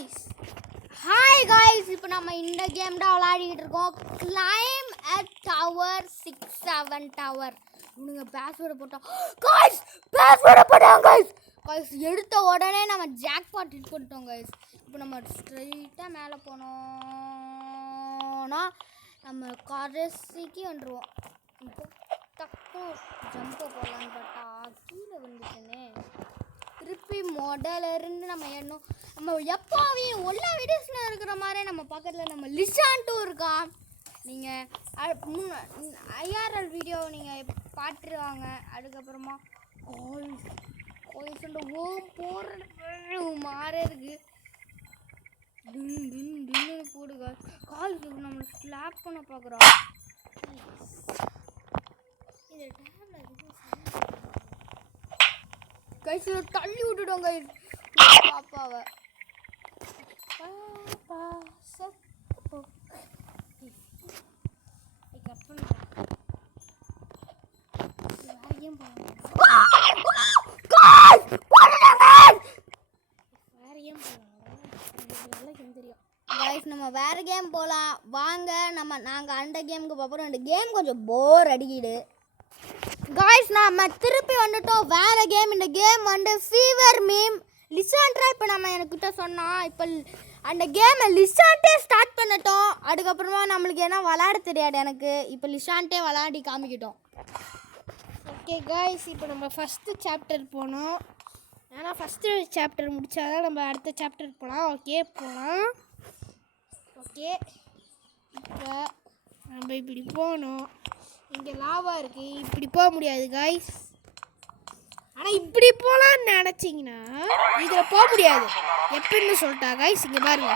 guys. Hi guys. இப்போ நம்ம இந்த கேம் தான் விளையாடிட்டு இருக்கோம். Climb at tower 67 tower. நீங்க பாஸ்வேர்ட் போட்டா guys பாஸ்வேர்ட் போடுங்க guys. guys எடுத்த உடனே நம்ம ஜாக்பாட் ஹிட் பண்ணிட்டோம் guys. இப்போ நம்ம ஸ்ட்ரைட்டா மேலே போனோம்னா நம்ம கடைசிக்கு வந்துருவோம். இப்போ டக்கு ஜம்ப் போடலான்னு பார்த்தா கீழே வந்துட்டேனே. திருப்பி மாடல இருந்து நம்ம ஏறணும். நம்ம எப்போவும் எல்லா வீடியோஸில் இருக்கிற மாதிரி நம்ம பக்கத்தில் நம்ம லிசான்ட்டும் இருக்கா. நீங்கள் ஐஆர்எல் வீடியோ நீங்கள் பார்த்துருவாங்க. அதுக்கப்புறமா கோயில் ஓம் போடுறது மாற இருக்கு. போடுங்க காலுக்கு நம்ம ஸ்லாப் பண்ண பார்க்குறோம். இது கைசில தள்ளி விட்டுட்டோம் கைஸ் பாப்பாவை. பாப்பா சப்போ கட் பண்ணுங்க. வேற கேம் போலாம். வேற கேம் போலாம். நல்லா கேம் தெரியும் கைஸ். நம்ம வேற கேம் போலாம் வாங்க. நாங்கள் அந்த கேமுக்கு பார்ப்போம். அந்த கேம் கொஞ்சம் போர் அடிக்கிடு காய்ஸ். நம்ம திருப்பி வந்துட்டோம் வேற கேம். இந்த கேம் வந்து ஃபீவர் மீம் லிசான்ட்ரா. இப்போ நம்ம எனக்கிட்ட சொன்னால் இப்போ அந்த கேமை லிசான்ட்டே ஸ்டார்ட் பண்ணிட்டோம். அதுக்கப்புறமா நம்மளுக்கு என்ன விளாட தெரியாது எனக்கு. இப்போ லிசான்ட்டே விளாடி காமிக்கிட்டோம். ஓகே காய்ஸ், இப்போ நம்ம ஃபஸ்ட்டு சாப்டர் போனோம். ஏன்னா ஃபஸ்ட்டு சாப்டர் முடித்தாதான் நம்ம அடுத்த சாப்டர் போகலாம். ஓகே போகலாம். ஓகே இப்போ நம்ம இப்படி போகணும். இங்கே லாவா இருக்குது. இப்படி போக முடியாது காய்ஸ். ஆனால் இப்படி போகலான்னு நினச்சிங்கன்னா இதில் போக முடியாது. எப்படின்னு சொல்லிட்டா காய்ஸ். இங்கே பாருங்க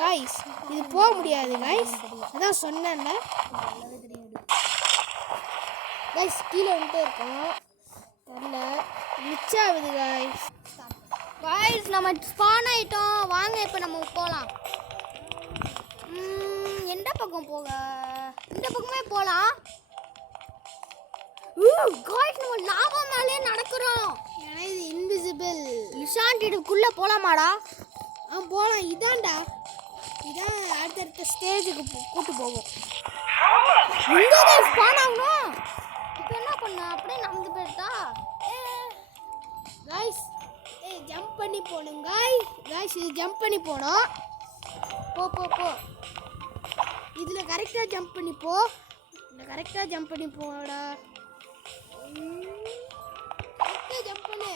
காய்ஸ், இது போக முடியாது காய்ஸ். அதான் சொன்னேன்ல காய்ஸ். கீழே வந்துட்டே இருக்கோம். தெரில மிச்சம் ஆகுது காய்ஸ். காய்ஸ் நம்ம ஸ்பான் ஆகிட்டோம். வாங்க இப்போ நம்ம போகலாம். எந்த பக்கம் போக? இந்த பக்கமே போகலாம். காய்ஸ் நம்ம லாவா மேலே நடக்கிறோம். ஏன்னா இது இன்விசிபிள். லிசாண்ட் இதுக்குள்ளே போகலாமாடா? போகலாம். இதான்டா, இதான் அடுத்தடுத்த ஸ்டேஜுக்கு கூட்டு போகும். இங்கே ஸ்பான் ஆகணும். இப்போ என்ன பண்ண? அப்படியே நடந்து போயிட்டா காய்ஸ். ஜம்ப் பண்ணி போகணும் காய்ஸ். இது ஜம்ப் பண்ணி போகணும். போ போ போ. இதில் கரெக்டாக ஜம்ப் பண்ணி போ. இதில் கரெக்டாக ஜம்ப் பண்ணி போடா. கரெக்டாக ஜம்ப் பண்ணு.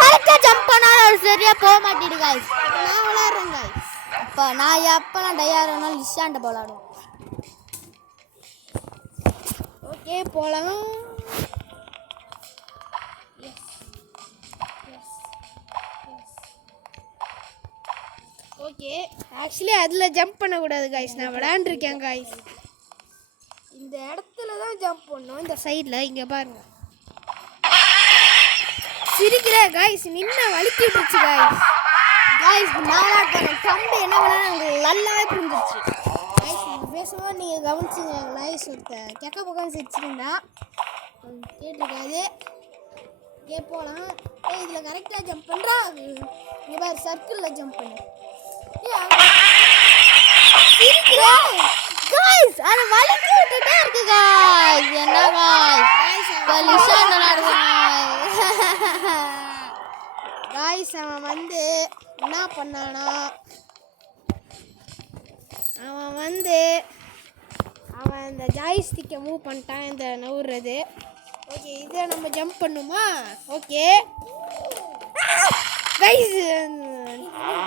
கரெக்டாக ஜம்ப் பண்ணாலும் சரியாக போக மாட்டேது காய்ஸ். இப்போ நான் விளாட்றேன் காய்ஸ். இப்போ நான் எப்போலாம் டயாரனாலும் லிசாண்ட விளாடுவோம். ஓகே போகலாம். ஓகே ஆக்சுவலி அதில் ஜம்ப் பண்ணக்கூடாது காய்ஸ். நான் விளையாண்டுருக்கேன் காய்ஸ். இந்த இடத்துல தான் ஜம்ப் பண்ணணும். இந்த சைடில் இங்கே பாருங்க. சிரிக்கிற காய்ஸ். நின்ன வலிக்கிட்டுருச்சு காய்ஸ். காய்ஸ் நாளாக தம்பி என்ன பண்ணால் எனக்கு நல்லாவே புரிஞ்சிருச்சு காய்ஸ். பேசும்போது நீங்கள் கவனிச்சிங்க காய்ஸ். ஒருத்தர் கெக்க பக்கம் சிரிச்சிருந்தா கேட்டிருக்காது. போகலாம். இதில் கரெக்டாக ஜம்ப் பண்ணுறா. இங்கே பாரு சர்க்கிளில் ஜம்ப் பண்ணு. அது வலிக்கு விட்டுட்டே இருக்கு காய்ஸ். என்ன காய்ஸ் காய்ஸ் அவன் வந்து என்ன பண்ணானா, அவன் இந்த ஜாய்ஸ்டிக்கை மூவ் பண்ணிட்டான். இந்த நவுறது. ஓகே இதை நம்ம ஜம்ப் பண்ணுமா? ஓகே கைஸ்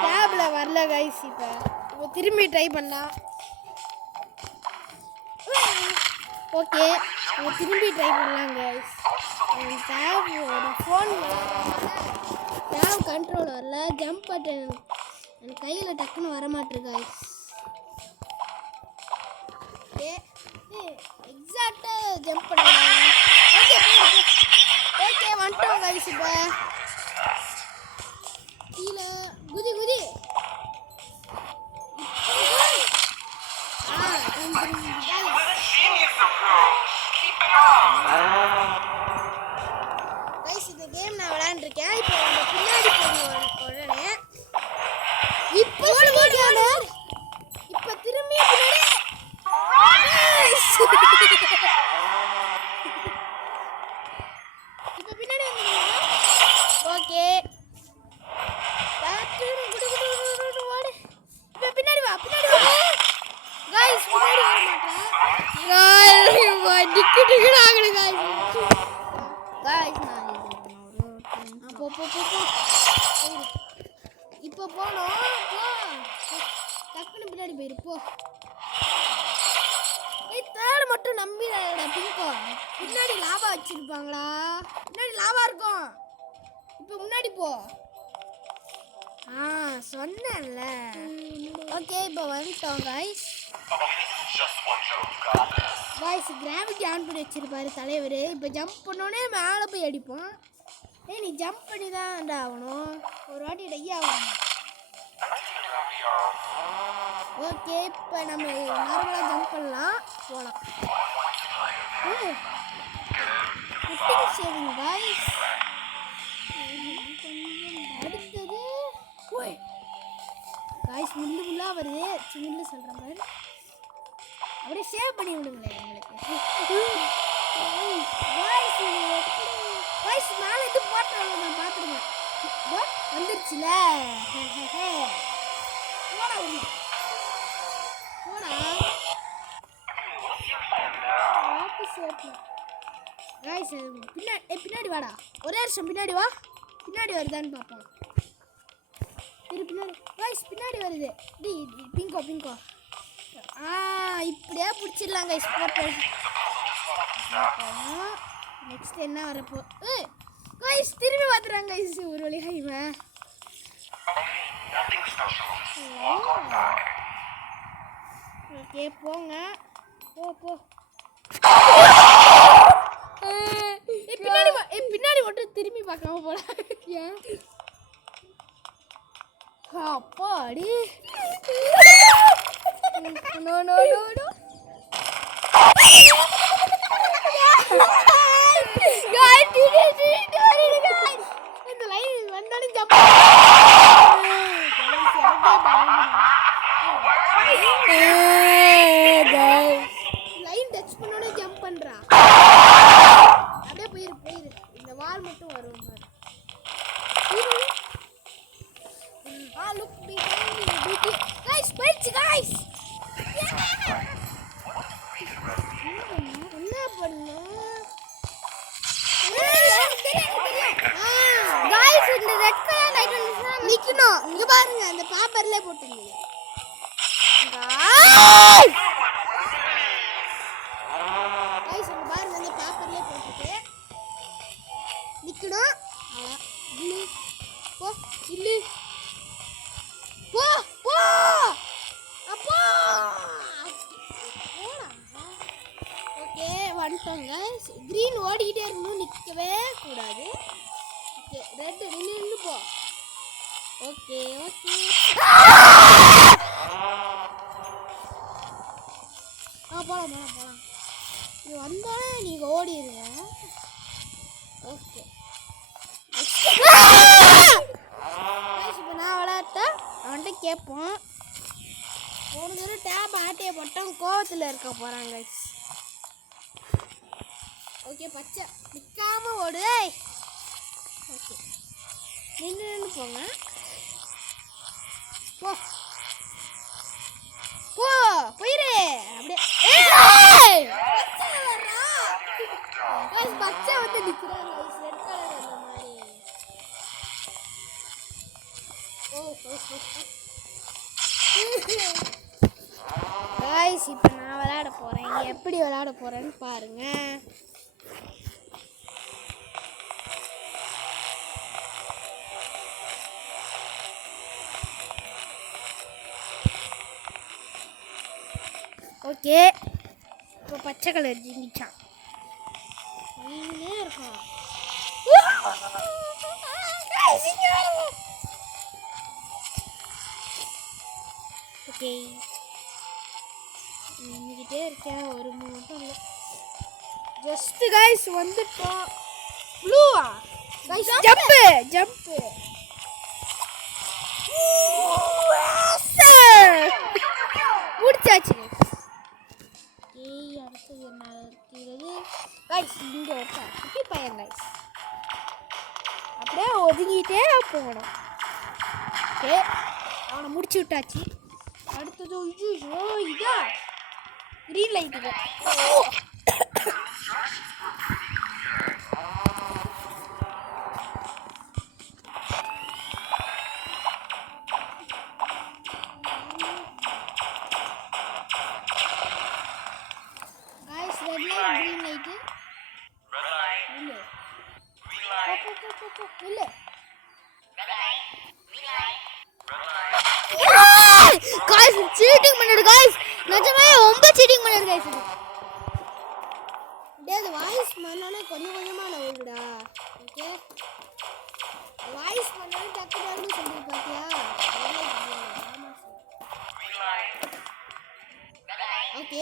டேபில் வரல கைஸ். இப்போ திரும்பி ட்ரை பண்ணலாம். ஓகே திரும்பி ட்ரை பண்ணலாம் guys. Tap phone tap control வரல. ஜம்ப் பட்டன் எனக்கு கையில் டக்குன்னு வர மாட்டேருக்கு கைஸ். ஓகே எக்ஸாக்டாக ஜம்ப் பண்ணுறாங்க. ஓகே ஓகே வந்துட்டோம் கைஸ். இப்போ கீழே குதி குதி. கைஸ் இந்த கேம் நான் பின்னாடி லாவா வச்சிருப்பாங்களா? பின்னாடி லாவா இருக்கும். இப்போ முன்னாடி போ. சொன்னேன்ல. ஓகே இப்போ வந்துட்டோம் கைஸ். கைஸ் கிராவிட்டி ஆன் பண்ணி வச்சிருப்பாரு தலைவர். இப்போ ஜம்ப் பண்ணோடனே மேலே போய் அடிப்போம். நீ ஜம்ப் பண்ணி தான் ஆகணும். ஒரு வாட்டி டை ஆகணும். ஓகே இப்போ நம்ம நார்மலாக ஜம்ப் பண்ணலாம். போகலாம். Saving guys. அடுத்தது கைஸ் முள்ளா வருது. முள்ளு சொல்கிறேன் பாரு. அப்படியே சேவ் பண்ணி விடுங்களேன் எங்களுக்கு. கைஸ் மேலே இது போட்டுருவாங்க. நான் பார்த்துருக்கேன். வந்துருச்சுல. போடா போடா. கைஸ் பின்னாடி வாடா. ஒரே வருஷம் பின்னாடி வா. பின்னாடி வருதான்னு பார்ப்போம். பின்னாடி கைஸ் பின்னாடி வருது. பிங்கோ இப்படியே பிடிச்சிடலாம் கைஸ். நெக்ஸ்ட் என்ன வரப்போ கைஸ் திரும்பி பார்த்துறாங்க கைஸ். ஒரு வழியா இவன் ஓகே போங்க. போ பின்னாடி மட்டும் திரும்பி பார்க்காம போல. அப்பாடி நோ இந்த லைன் வந்தாலும் ஜம்ப் லைன் டச் பண்ணோட ஜம்ப் பண்றா. அப்படியே போயிரு. இந்த வால் மட்டும் வரும் பாரு. Look behind guys. போயிடுச்சு கைஸ். என்ன பண்ணு கைஸ். இந்த ரெட் கலர் லைட் வந்துச்சுனா நிக்கணும். இங்க பாருங்க அந்த பேப்பர்ல போட்டுருங்க கைஸ். இங்க பாருங்க அந்த பேப்பர்ல போட்டுட்டு நிக்கணும். போ இல்ல போ அப்போ ஓகே வந்துட்டோம் கைஸ். கிரீன் ஓடிக்கிட்டே இருக்கணும். நிற்கவே கூடாது. ஓகே ரெட் நின்று போ. ஓகே போகலாம். இது வந்தோடனே நீங்கள் ஓடிடுங்க. ஓகே இப்போ நான் விளையாட்டா அவன்கிட்ட கேட்போம். ஒரு தடவை டேப் ஆட்டையை போட்டோம். கோவத்தில் இருக்க போகிறாங்க. ஓகே பச்சை நிற்காம ஓடு. ஓகே நின்று போங்க. போயிரு அப்படியே. பச்சை வந்து நிற்கிறாங்க. ரெட் கலர் அந்த மாதிரி. இப்போ நான் விளையாட போகிறேன். எப்படி விளையாட போகிறேன்னு பாருங்க. ஓகே இப்போ பச்சை கலர் ஜிங்கிச்சான் இருக்கும். ஓகே நின்றுக்கிட்டே இருக்கேன். ஒரு மட்டும் இல்லை. ஜஸ்ட் கைஸ் வந்துட்டோம். ப்ளூவா கைஸ்? ஜம்ப்பு முடிச்சாச்சு. அடுத்தது என்ன இருக்கிறது கைஸ்? இங்கே இருக்கா குட்டி பையன் கைஸ். அப்படியே ஒதுங்கிட்டே போகணும். ஓகே அவனை முடிச்சு விட்டாச்சு. அடுத்தது இதா green light. Guys red light green light. இல்ல गाइस चीटिंग பண்ணிடு गाइस நிஜமே ரொம்ப சீட்டிங் பண்ணிடு गाइस டேய் வாய்ஸ் பண்ணானே கொஞ்சம் கொஞ்சமா நவுடா ஓகே வாய்ஸ் பண்ணானே டக்குனு சொல்லி பாத்தியா ஓகே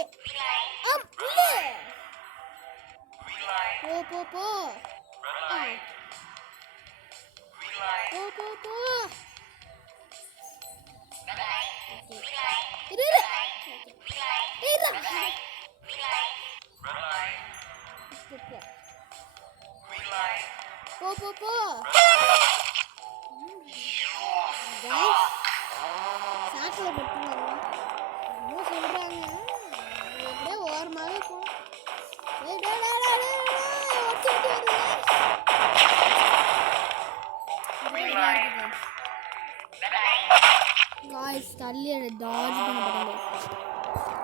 இல்ல போ போ இரு போ சாக்கில் பட்டுவாங்க என்ன சொல்கிறாங்க எப்படியே ஓரமாகவே போ गाइस தள்ளி டாஜ் பண்ண போறாங்க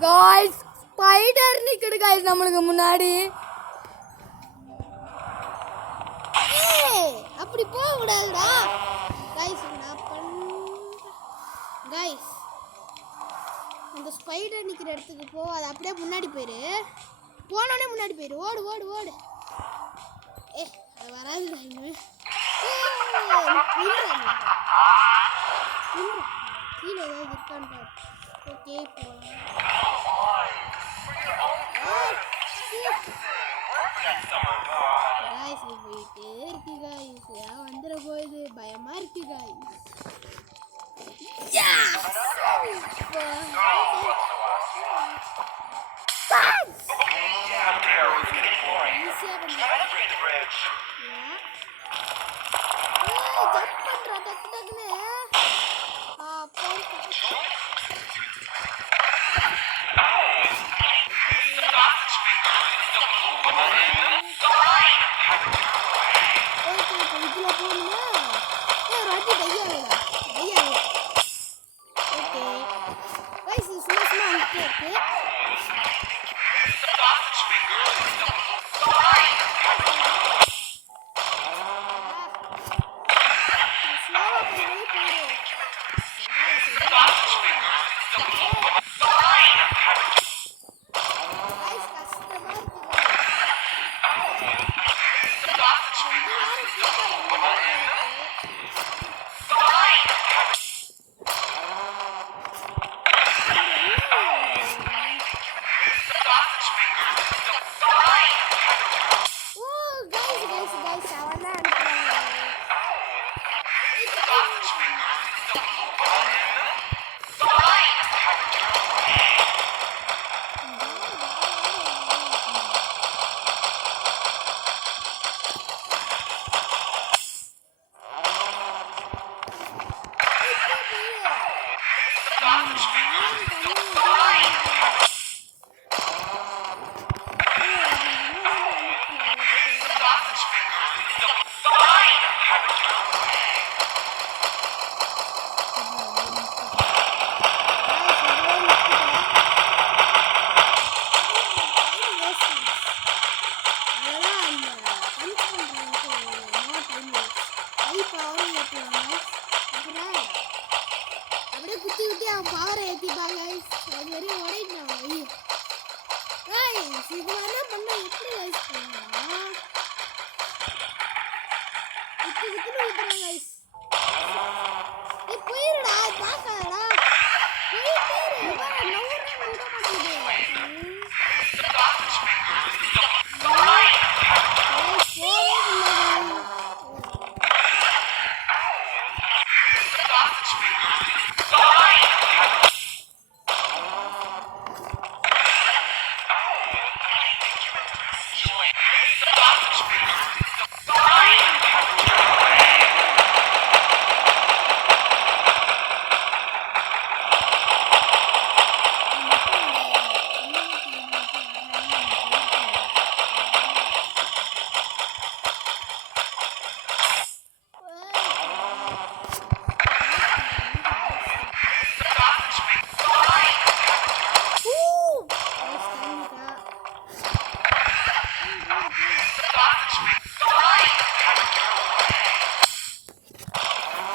गाइस ஸ்பைடர் நிக்குது गाइस நமக்கு முன்னாடி அப்படி போக கூடாதுடா गाइस நான் गाइस அந்த ஸ்பைடர் நிக்கிற இடத்துக்கு போ அது அப்படியே முன்னாடி போயிரு போனோனே முன்னாடி போயிரு ஓடு ஓடு ஓடு அது வராதுடா இனிமே கீழே ஏதாவது இருக்கான்னு பாரு ஓகே போகலாம் गाइस போயிட்டே இருக்கு गाइस வந்துற போகுது பயமா இருக்கு गाइस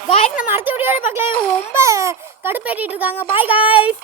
காய்ஸ் நம்ம அடுத்த வீடியோவில் பார்க்கலாம் ரொம்ப கடுப்பேற்றிட்டு இருக்காங்க பாய் காய்ஸ்